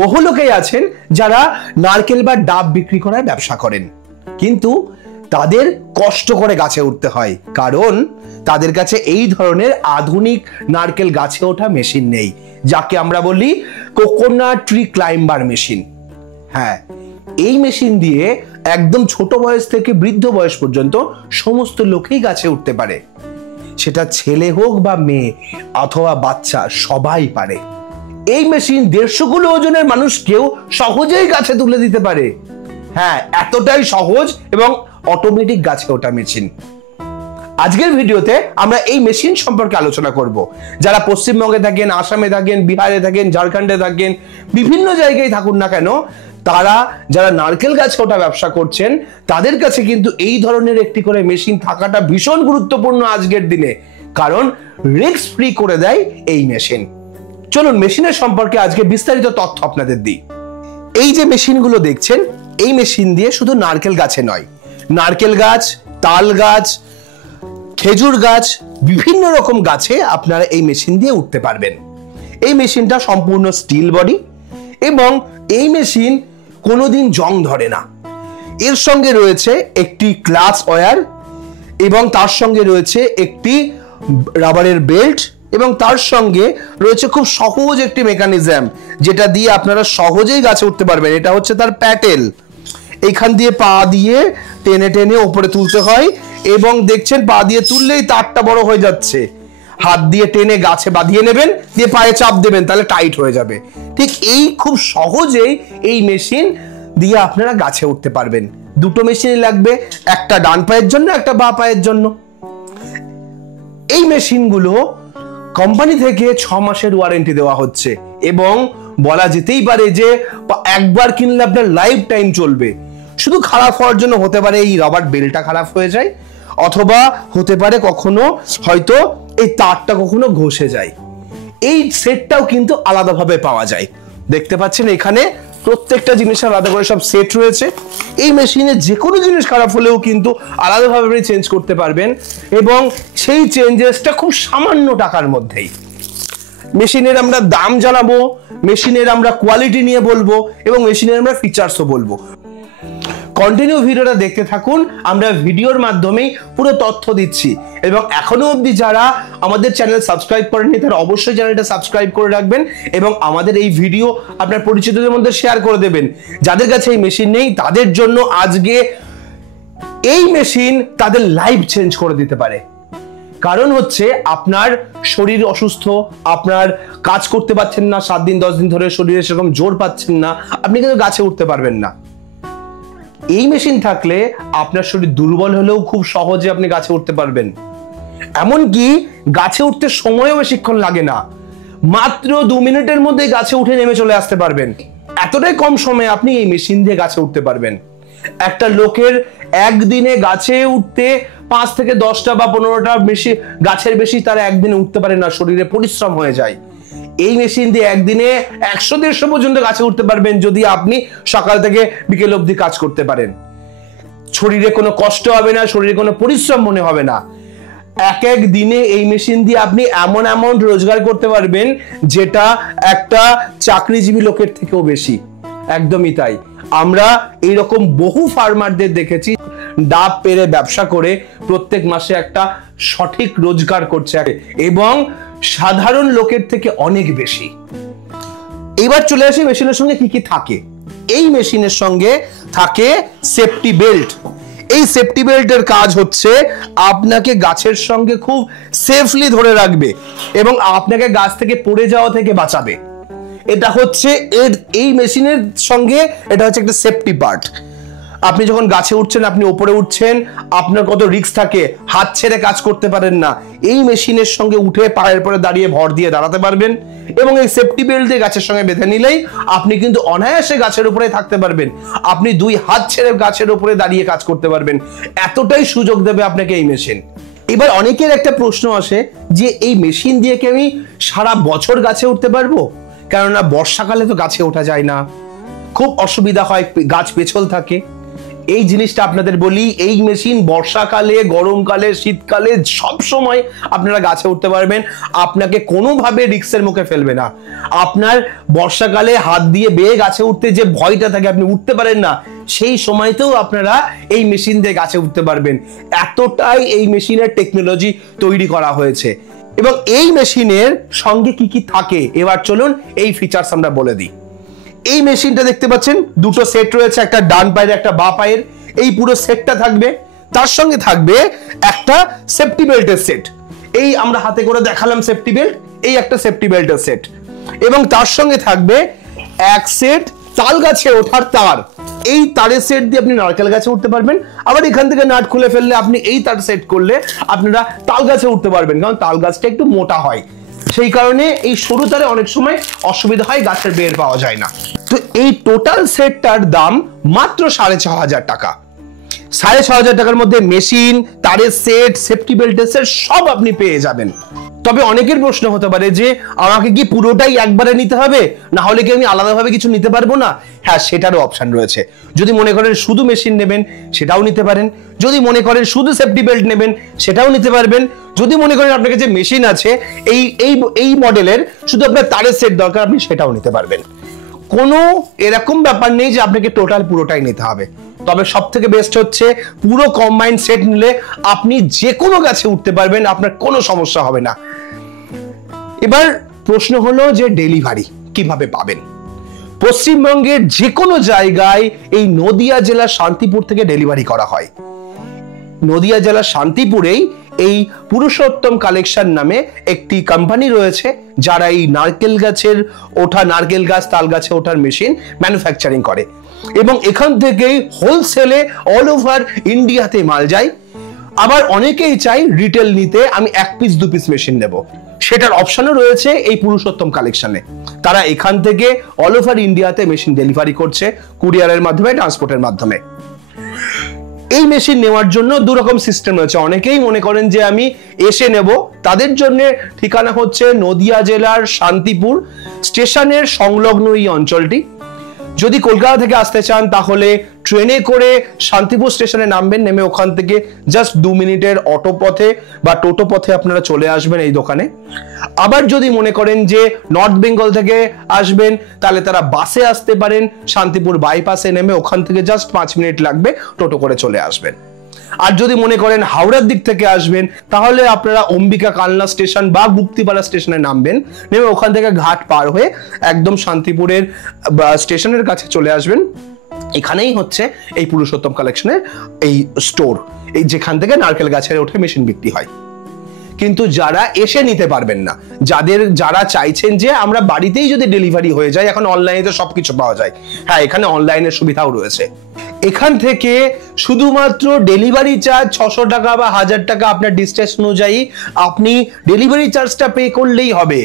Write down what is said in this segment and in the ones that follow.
বহু লোকেই আছেন যারা নারকেল বা ডাব বিক্রি করার ব্যবসা করেন, কিন্তু তাদের কষ্ট করে গাছে উঠতে হয়, কারণ তাদের কাছে এই ধরনের আধুনিক নারকেল গাছে ওঠা মেশিন নেই, যাকে আমরা বলি কোকোনাট ট্রি ক্লাইম্বার মেশিন। হ্যাঁ, এই মেশিন দিয়ে একদম ছোট বয়স থেকে বৃদ্ধ বয়স পর্যন্ত সমস্ত লোকেই গাছে উঠতে পারে। সেটা ছেলে হোক বা মেয়ে অথবা বাচ্চা, সবাই পারে। এই মেশিন 150 কিলো ওজনের মানুষকেও সহজেই গাছে তুলে দিতে পারে। হ্যাঁ, এতটাই সহজ এবং অটোমেটিক গাছে ওঠা মেশিন। আজকের ভিডিওতে আমরা এই মেশিন সম্পর্কে আলোচনা করব। যারা পশ্চিমবঙ্গে থাকেন, আসামে থাকেন, বিহারে থাকেন, ঝাড়খণ্ডে থাকেন, বিভিন্ন জায়গায় থাকুন না কেন, তারা যারা নারকেল গাছে ওঠা ব্যবসা করছেন তাদের কাছে কিন্তু এই ধরনের একটি করে মেশিন থাকাটা ভীষণ গুরুত্বপূর্ণ আজকের দিনে, কারণ রিস্ক ফ্রি করে দেয় এই মেশিন। চলুন মেশিনের সম্পর্কে আজকে বিস্তারিত তথ্য আপনাদের দিই। এই যে মেশিনগুলো দেখছেন, এই মেশিন দিয়ে শুধু নারকেল গাছে নয়, নারকেল গাছ, তাল গাছ, খেজুর গাছ, বিভিন্ন রকম গাছে আপনারা এই মেশিন দিয়ে উঠতে পারবেন। এই মেশিনটা সম্পূর্ণ স্টিল বডি এবং এই মেশিন কোনোদিন জং ধরে না। এর সঙ্গে রয়েছে একটি ক্লাচ ওয়্যার এবং তার সঙ্গে রয়েছে একটি রাবারের বেল্ট এবং তার সঙ্গে রয়েছে খুব সহজ একটি মেকানিজম, যেটা দিয়ে আপনারা সহজেই গাছে উঠতে পারবেন। এটা হচ্ছে তার প্যাটেল। এইখান দিয়ে পা দিয়ে টেনে টেনে উপরে তুলতে হয় এবং দেখছেন পা দিয়ে তুললেই তারটা বড় হয়ে যাচ্ছে। হাত দিয়ে টেনে গাছে বাঁধিয়ে নেবেন, দিয়ে পায়ে চাপ দেবেন, তাহলে টাইট হয়ে যাবে। ঠিক এই খুব সহজেই এই মেশিন দিয়ে আপনারা গাছে উঠতে পারবেন। দুটো মেশিনই লাগবে, একটা ডান পায়ের জন্য, একটা বাঁ পায়ের জন্য। এই মেশিনগুলো কোম্পানি থেকে 6 মাসের ওয়ারেন্টি দেওয়া হচ্ছে এবং বলা যেতেই পারে যে একবার কিনলে আপনার লাইফ টাইম চলবে। শুধু খারাপ হওয়ার জন্য হতে পারে এই রাবার বেলটা খারাপ হয়ে যায়, অথবা হতে পারে কখনো হয়তো এই তারটা কখনো ঘষে যায়। এই সেটটাও কিন্তু আলাদাভাবে পাওয়া যায়। দেখতে পাচ্ছেন এখানে প্রত্যেকটা জিনিসের আলাদা করে সব সেট রয়েছে। এই মেশিনে যে কোনো জিনিস খারাপ হলেও কিন্তু আলাদাভাবে চেঞ্জ করতে পারবেন এবং সেই চেঞ্জেসটা খুব সামান্য টাকার মধ্যেই। মেশিনের আমরা দাম জানাবো, মেশিনের আমরা কোয়ালিটি নিয়ে বলবো এবং মেশিনের আমরা ফিচার্সও বলবো। কন্টিনিউ ভিডিওটা দেখতে থাকুন, আমরা ভিডিওর মাধ্যমেই পুরো তথ্য দিচ্ছি। এবং এখনো অবধি যারা আমাদের চ্যানেল সাবস্ক্রাইব করেননি তারা অবশ্যই চ্যানেলটা সাবস্ক্রাইব করে রাখবেন এবং আমাদের এই ভিডিও আপনার পরিচিতদের মধ্যে শেয়ার করে দেবেন। যাদের কাছে এই মেশিন নেই তাদের জন্য আজকে এই মেশিন তাদের লাইফ চেঞ্জ করে দিতে পারে। কারণ হচ্ছে আপনার শরীর অসুস্থ, আপনার কাজ করতে পারছেন না, 7 দিন 10 দিন ধরে শরীরে সেরকম জোর পাচ্ছেন না, আপনি কিন্তু গাছে উঠতে পারবেন না। এই মেশিন থাকলে আপনার শরীর দুর্বল হলেও খুব সহজে আপনি গাছে উঠতে পারবেন। এমনকি গাছে উঠতে সময়ও বেশিক্ষণ লাগে না, মাত্র 2 মিনিটের মধ্যে গাছে উঠে নেমে চলে আসতে পারবেন। এতটাই কম সময়ে আপনি এই মেশিন দিয়ে গাছে উঠতে পারবেন। একটা লোকের একদিনে গাছে উঠতে 5 থেকে 10টা বা 15টা বেশি গাছের বেশি তারা একদিনে উঠতে পারে না, শরীরে পরিশ্রম হয়ে যায়। এই মেশিন দিয়ে একদিনে 100-150 পর্যন্ত গাছে উঠতে পারবেন যদি আপনি সকাল থেকে বিকেল অবধি কাজ করতে পারেন। শরীরে কোনো কষ্ট হবে না, শরীরে কোনো পরিশ্রম মনে হবে না। এক দিনে এই মেশিন দিয়ে আপনি এমন অ্যামাউন্ট রোজগার করতে পারবেন যেটা একটা চাকরিজীবী লোকের থেকেও বেশি। একদমই তাই। আমরা এইরকম বহু ফার্মারদের দেখেছি ডাব পেরে ব্যবসা করে প্রত্যেক মাসে একটা সঠিক রোজগার করছে এবং সাধারণ লোকের থেকে অনেক বেশি। এবার চলে আসি মেশিনের সঙ্গে কি কি থাকে। এই মেশিনের সঙ্গে থাকে সেফটি বেল্ট। এই সেফটি বেল্টের কাজ হচ্ছে আপনাকে গাছের সঙ্গে খুব সেফলি ধরে রাখবে এবং আপনাকে গাছ থেকে পড়ে যাওয়া থেকে বাঁচাবে। এটা হচ্ছে এই মেশিনের সঙ্গে এটা হচ্ছে একটা সেফটি পার্ট। আপনি যখন গাছে উঠছেন, আপনি উপরে উঠছেন, আপনার কত রিস্ক থাকে, হাত ছেড়ে কাজ করতে পারেন না। এই মেশিনের সঙ্গে উঠে পায়ের পরে দাঁড়িয়ে ভর দিয়ে দাঁড়াতে পারবেন এবং এই সেফটি বেল্ট দিয়ে গাছের সঙ্গে বেঁধে নিলেই আপনি কিন্তু অনায়াসে গাছের উপরে থাকতে পারবেন। আপনি 2 হাত ছেড়ে গাছের উপরে দাঁড়িয়ে কাজ করতে পারবেন। এতটাই সুযোগ দেবে আপনাকে এই মেশিন। এবার অনেকের একটা প্রশ্ন আসে যে এই মেশিন দিয়ে কি আমি সারা বছর গাছে উঠতে পারবো? কেননা বর্ষাকালে তো গাছে ওঠা যায় না, খুব অসুবিধা হয়, গাছ পেছল থাকে। এই জিনিসটা আপনাদের বলি, এই মেশিন বর্ষাকালে, গরমকালে, শীতকালে সব সময় আপনারা গাছে উঠতে পারবেন। আপনাকে কোনোভাবে রিস্কের মুখে ফেলবে না। আপনার বর্ষাকালে হাত দিয়ে বেয়ে গাছে উঠতে যে ভয়টা থাকে, আপনি উঠতে পারেন না, সেই সময়তেও আপনারা এই মেশিন দিয়ে গাছে উঠতে পারবেন। এতটাই এই মেশিনের টেকনোলজি তৈরি করা হয়েছে। এবং এই মেশিনের সঙ্গে কি কি থাকে এবার চলুন এই ফিচার্স আমরা বলে দিই। এই মেশিনটা দেখতে পাচ্ছেন, দুটো সেট রয়েছে, একটা ডান পায়ের একটা বাঁ পায়ের। এই পুরো সেটটা থাকবে, তার সঙ্গে থাকবে একটা সেফটি বেল্টের সেট। এই আমরা হাতে করে দেখালাম সেফটি বেল্ট, এই একটা সেফটি বেল্টের সেট। এবং তার সঙ্গে থাকবে এক সেট তাল গাছে ওঠার তার। এই তারের সেট দিয়ে আপনি নারকেল গাছে উঠতে পারবেন। আবার এখান থেকে নাট খুলে ফেললে আপনি এই তার সেট করলে আপনারা তাল গাছে উঠতে পারবেন, কারণ তাল গাছটা একটু মোটা হয়, সেই কারণে এই সরু তারে অনেক সময় অসুবিধা হয়, গাছের বের পাওয়া যায় না। তো এই টোটাল সেটটার দাম মাত্র 6,500 টাকা। 6,500 টাকার মধ্যে মেশিন, তারের সেট, সেফটি বেল্টের সেট সব আপনি পেয়ে যাবেন। তবে অনেকের প্রশ্ন হতে পারে যে আমাকে কি পুরোটাই একবারে নিতে হবে, না হলে কি আমি আলাদাভাবে কিছু নিতে পারবো না? হ্যাঁ, সেটারও অপশন রয়েছে। যদি মনে করেন শুধু মেশিন নেবেন সেটাও নিতে পারেন, যদি মনে করেন শুধু সেফটি বেল্ট নেবেন সেটাও নিতে পারবেন, যদি মনে করেন আপনার কাছে মেশিন আছে এই মডেলের, শুধু আপনার তারের সেট দরকার, আপনি সেটাও নিতে পারবেন। কোনো এরকম ব্যাপার নেই যে আপনাকে টোটাল পুরোটাই নিতে হবে। তবে সব থেকে বেস্ট হচ্ছে পুরো কম্বাইন্ড সেট নিলে আপনি যে কোনো গাছে উঠতে পারবেন, আপনার কোনো সমস্যা হবে না। এবার প্রশ্ন হলো যে ডেলিভারি কিভাবে পাবেন। পশ্চিমবঙ্গের যে কোনো জায়গায় এই নদিয়া জেলার শান্তিপুর থেকে ডেলিভারি করা হয়। নদিয়া জেলার শান্তিপুরেই এই পুরুষোত্তম কালেকশন নামে একটি কোম্পানি রয়েছে, যারা এই নারকেল গাছের ওঠা, নারকেল গাছ, তাল গাছে ওঠার মেশিন ম্যানুফ্যাকচারিং করে। এবং এখান থেকেই হোলসেলে অল ওভার ইন্ডিয়াতে মাল যায়। আবার অনেকেই চাই রিটেল নিতে, আমি 1 পিস 2 পিস মেশিন নেব, সেটার অপশনও রয়েছে এই পুরুষোত্তম কালেকশনে। তারা এখান থেকে অল ওভার ইন্ডিয়াতে মেশিন ডেলিভারি করছে, কুরিয়ারের মাধ্যমে, ট্রান্সপোর্টের মাধ্যমে। এই মেশিন নেওয়ার জন্য দুরকম সিস্টেম রয়েছে। অনেকেই মনে করেন যে আমি এসে নেব, তাদের জন্য ঠিকানা হচ্ছে নদিয়া জেলার শান্তিপুর স্টেশনের সংলগ্ন এই অঞ্চলটি। যদি কলকাতা থেকে আসতে চান তাহলে ট্রেনে করে শান্তিপুর স্টেশনে নামবেন, নেমে ওখান থেকে জাস্ট 2 মিনিটের অটো পথে বা টোটো পথে আপনারা চলে আসবেন এই দোকানে। আবার যদি মনে করেন যে নর্থ বেঙ্গল থেকে আসবেন তাহলে তারা বাসে আসতে পারেন, শান্তিপুর বাইপাসে নেমে ওখান থেকে জাস্ট 5 মিনিট লাগবে, টোটো করে চলে আসবেন। আর যদি মনে করেন হাওড়ার দিক থেকে আসবেন তাহলে আপনারা অম্বিকা কালনা স্টেশন বা গুপ্তিপাড়া স্টেশনে নামবেন, নেমে ওখান থেকে ঘাট পার হয়ে একদম শান্তিপুরের স্টেশনের কাছে চলে আসবেন। এখানেই হচ্ছে এই পুরুষোত্তম কালেকশনের এই স্টোর, এই যেখান থেকে নারকেল গাছের ওঠে মেশিন বিক্রি হয়। কিন্তু যারা এসে নিতে পারবেন না, যারা চাইছেন যে আমরা বাড়িতেই যদি ডেলিভারি হয়ে যায়, এখন অনলাইনে তো সবকিছু পাওয়া যায়, হ্যাঁ এখানে অনলাইনের সুবিধাও রয়েছে। এখান থেকে শুধুমাত্র ডেলিভারি চার্জ 600 টাকা বা 1000 টাকা আপনার ডিস্টেন্স অনুযায়ী আপনি ডেলিভারি চার্জটা পে করলেই হবে।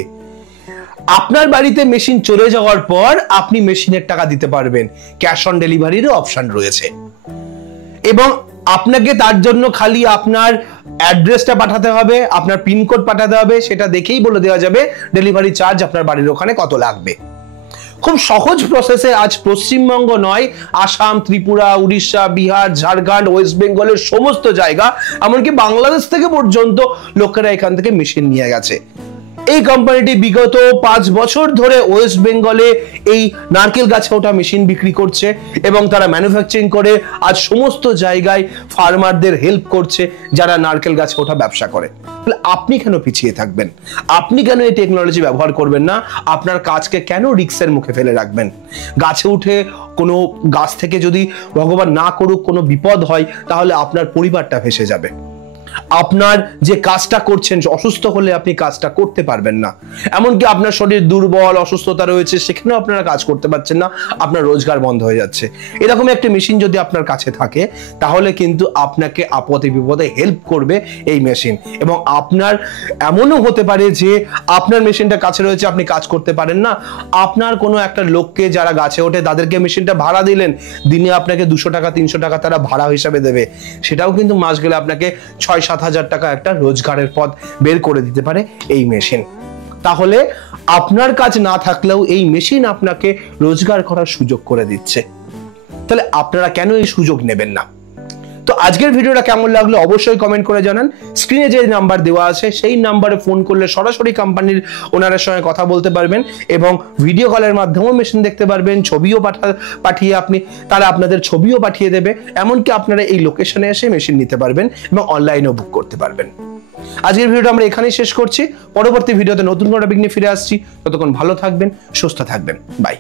আপনার বাড়িতে মেশিন চলে যাওয়ার পর আপনি মেশিনের টাকা দিতে পারবেন, ক্যাশ অন ডেলিভারিরও অপশন রয়েছে। এবং আপনাকে তার জন্য খালি আপনার অ্যাড্রেসটা পাঠাতে হবে, আপনার পিনকোড পাঠাতে হবে, সেটা দেখেই বলে দেওয়া যাবে ডেলিভারি চার্জ আপনার বাড়ির ওখানে কত লাগবে। খুব সহজ প্রসেসে আজ পশ্চিমবঙ্গ নয়, আসাম, ত্রিপুরা, উড়িষ্যা, বিহার, ঝাড়খণ্ড, ওয়েস্ট বেঙ্গলের সমস্ত জায়গা, এমনকি বাংলাদেশ থেকে পর্যন্ত লোকেরা এখান থেকে মেশিন নিয়ে গেছে। এই কোম্পানিটি বিগত 5 বছর ধরে ওয়েস্ট বেঙ্গলে এই নারকেল গাছে ওঠা মেশিন বিক্রি করছে এবং তারা ম্যানুফ্যাকচারিং করে আজ সমস্ত জায়গায় ফার্মারদের হেল্প করছে যারা নারকেল গাছে ওঠা ব্যবসা করে। আপনি কেন পিছিয়ে থাকবেন? আপনি কেন এই টেকনোলজি ব্যবহার করবেন না? আপনার কাজকে কেন রিস্কের মুখে ফেলে রাখবেন? গাছে উঠে কোনো গাছ থেকে যদি ভগবান না করুক কোনো বিপদ হয় তাহলে আপনার পরিবারটা ভেসে যাবে। আপনার যে কাজটা করছেন, অসুস্থ হলে আপনি কাজটা করতে পারবেন না, এমনকি আপনার শরীর দুর্বল, অসুস্থতা রয়েছে, সেখানেও আপনারা কাজ করতে পারছেন না, আপনার রোজগার বন্ধ হয়ে যাচ্ছে। এরকম একটা মেশিন যদি আপনার কাছে থাকে তাহলে কিন্তু আপনাকে আপদে বিপদে হেল্প করবে এই মেশিন। এবং আপনার এমনও হতে পারে যে আপনার মেশিনটা কাছে রয়েছে, আপনি কাজ করতে পারেন না, আপনার কোনো একটা লোককে যারা গাছে ওঠে তাদেরকে মেশিনটা ভাড়া দিলেন, দিনে আপনাকে 200 টাকা 300 টাকা তারা ভাড়া হিসাবে দেবে, সেটাও কিন্তু মাস গেলে আপনাকে 6-7 হাজার টাকা একটা রোজগারের পথ বের করে দিতে পারে এই মেশিন। তাহলে আপনার কাজ না থাকলেও এই মেশিন আপনাকে রোজগার করার সুযোগ করে দিচ্ছে। তাহলে আপনারা কেন এই সুযোগ নেবেন না? তো আজকের ভিডিওটা কেমন লাগলো অবশ্যই কমেন্ট করে জানান। স্ক্রিনে যে নাম্বার দেওয়া আছে সেই নাম্বারে ফোন করলে সরাসরি কোম্পানির ওনারের সঙ্গে কথা বলতে পারবেন এবং ভিডিও কলের মাধ্যমেও মেশিন দেখতে পারবেন, ছবিও পাঠিয়ে তারা আপনাদের ছবিও পাঠিয়ে দেবে, এমনকি আপনারা এই লোকেশনে এসে মেশিন নিতে পারবেন এবং অনলাইনেও বুক করতে পারবেন। আজকের ভিডিওটা আমরা এখানেই শেষ করছি। পরবর্তী ভিডিওতে নতুন কোনো টপিক নিয়ে ফিরে আসছি। ততক্ষণ ভালো থাকবেন, সুস্থ থাকবেন। বাই।